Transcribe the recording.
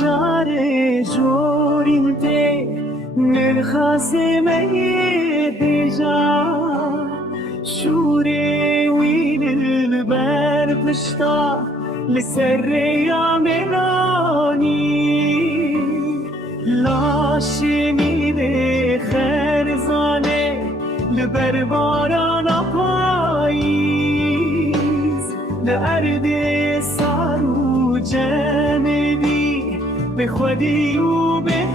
جاره جورین ته نرخاسه دیجا شوره وین البر پشتا لسر یا منانی لاشی میده خرزانه لبر باران پاییز لارد سارو جمدی به خودی و به